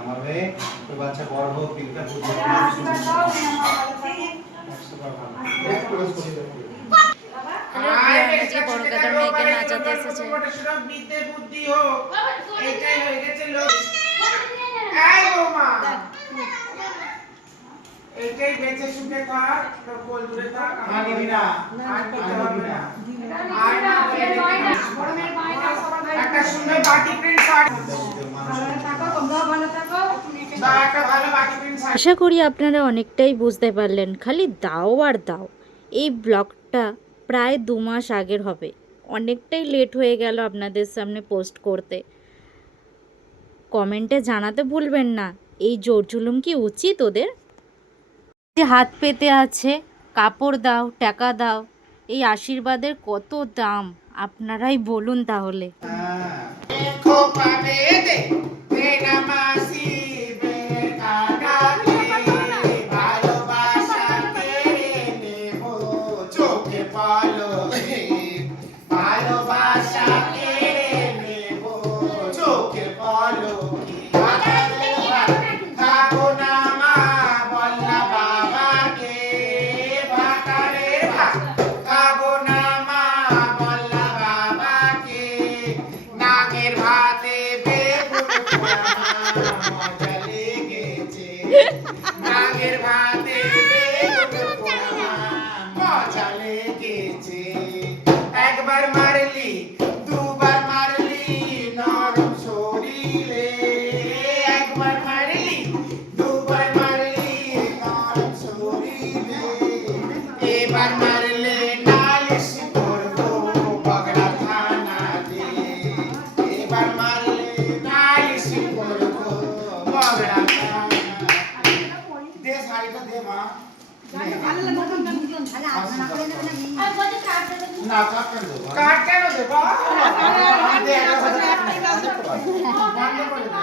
আমার হয়ে তো বাচ্চা বড় হোক দিকটা বুঝে আজকে বড় কাকার মেয়েকে নাচাতে এসেছে। বিদ্যে বুদ্ধি হোক, এইটাই হয়ে গেছে লোক। এই বৌমা, এইটাই বেঁচে সুখে থাক, তোর কোল দূরে থাক। আর দিবি না, আর করতে হবে না। আর না একটা সুন্দর বাটি প্রিন্ট শার্ট, একটা ভালো বাটি প্রিন্ট শার্ট। আশা করি আপনারা অনেকটাই বুঝতে পারলেন। খালি দাও আর দাও। এই ব্লগটা প্রায় 2 মাস আগের হবে, অনেকটাই লেট হয়ে গেল আপনাদের সামনে পোস্ট করতে। কমেন্টে জানাতে ভুলবেন না, এই জোর জুলুম কি উচিত ওদের? হাত পেতে আছে, কাপড় দাও, টাকা দাও, এই আশীর্বাদের কত দাম আপনারাই বলুন তাহলে। দেখো পাবে দে না মাসি বেকাটাকে ভালোবাসা কেড়ে নেব চোখে পালো, ভালোবাসা কেড়ে নেব চোখে পালো। থাকো না মা বল্লা বাবাকে ভাতারে ভাত, খাবো না মা বল্লা বাবাকে নাগের ভাতে বেগুন পোড়া মজা লেগেছে, নাগের ভাতে বেগুন পোড়া মজা লেগেছে। একবার মারলি দুবার মারলি নরম শরীরে, একবার মারলি দুবার মারলি নরম শরীরে, এবার মারলে নালিশ করবো বগড়া থানাতে, এবার মারলে নালিশ করবো বগড়া থানাতে। দে শাড়িটা দে মা। না কাট কেন দেবো? কাট কেন দেবো? বন্ধ করে দে।